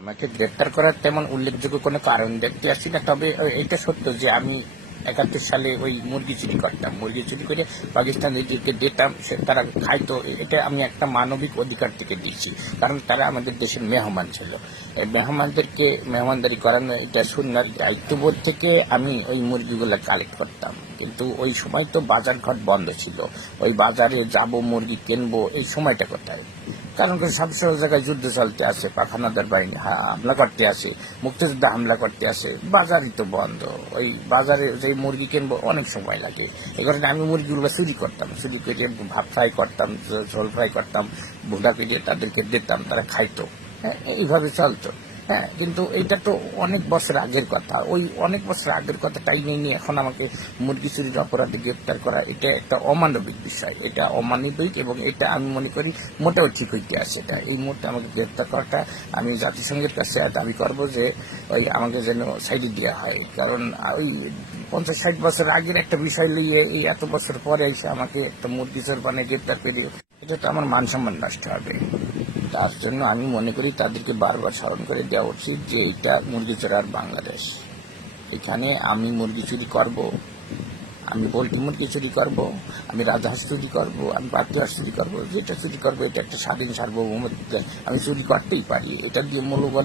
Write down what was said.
আমাকে গ্রেপ্তার করার তেমন উল্লেখযোগ্য কোনো কারণ দেখতে আসছি না, তবে এটা সত্য যে আমি 71 সালে ওই মুরগি চুরি করতাম, মুরগি চুরি করে পাকিস্তানিদেরকে দিতাম, তারা খাইতো। এটা আমি একটা মানবিক অধিকার থেকে দিচ্ছি, কারণ তারা আমাদের দেশের মেহমান ছিল। এই মেহমানদেরকে মেহমানদারি করানো এটা সুন্নাহর দায়িত্ববোধ থেকে আমি ওই মুরগিগুলো কালেক্ট করতাম। কিন্তু ওই সময় তো বাজার ঘাট বন্ধ ছিল, ওই বাজারে যাব মুরগি কিনবো, এই সময়টা কোথায়? কারণ সব জায়গায় যুদ্ধ চলতে আসে, পাখানাদার বাহিনী হামলা করতে আসে, মুক্তিযোদ্ধা হামলা করতে আসে, বাজারই তো বন্ধ। ওই বাজারে যে মুরগি কিনবো অনেক সময় লাগে। এই কারণে আমি মুরগিগুলো চুরি করতাম, চুরি করে ভাত ফ্রাই করতাম, ঝোল ফ্রাই করতাম, ভুনা করে তাদেরকে দিতাম, তারা খাইতো। হ্যাঁ, এইভাবে চলতো। হ্যাঁ, কিন্তু এটা তো অনেক বছর আগের কথা। ওই অনেক বছর আগের কথাটাই নিয়ে এখন আমাকে মুরগি চুরির অপরাধে গ্রেপ্তার করা, এটা একটা অমানবিক বিষয়, এটা অমানবিক, এবং এটা আমি মনে করি মোটেও ঠিক হইতে আসে। এটা এই মুহূর্তে আমাকে গ্রেপ্তার করাটা আমি জাতিসংঘের কাছে দাবি করব যে ওই আমাকে যেন সাইডে দেওয়া হয়। কারণ ওই 50-60 বছর আগের একটা বিষয় নিয়ে এই এত বছর পরে এসে আমাকে একটা মুরগি চোর বানিয়ে গ্রেপ্তার করে, এটা তো আমার মান সম্মান নষ্ট হবে। তার জন্য আমি মনে করি তাদেরকে বারবার স্মরণ করে দেওয়া উচিত যে এটা মুরগি চোরার বাংলাদেশ। এখানে আমি মুরগি চুরি করব, আমি পোল্ট্রি মুরগি চুরি করব, আমি রাজহাঁস চুরি করব, আমি পাতি হাঁস চুরি করবো, যেটা চুরি করবো এটা একটা স্বাধীন সার্বভৌমত্ব, আমি চুরি করতেই পারি। এটা দিয়ে মূল্যবান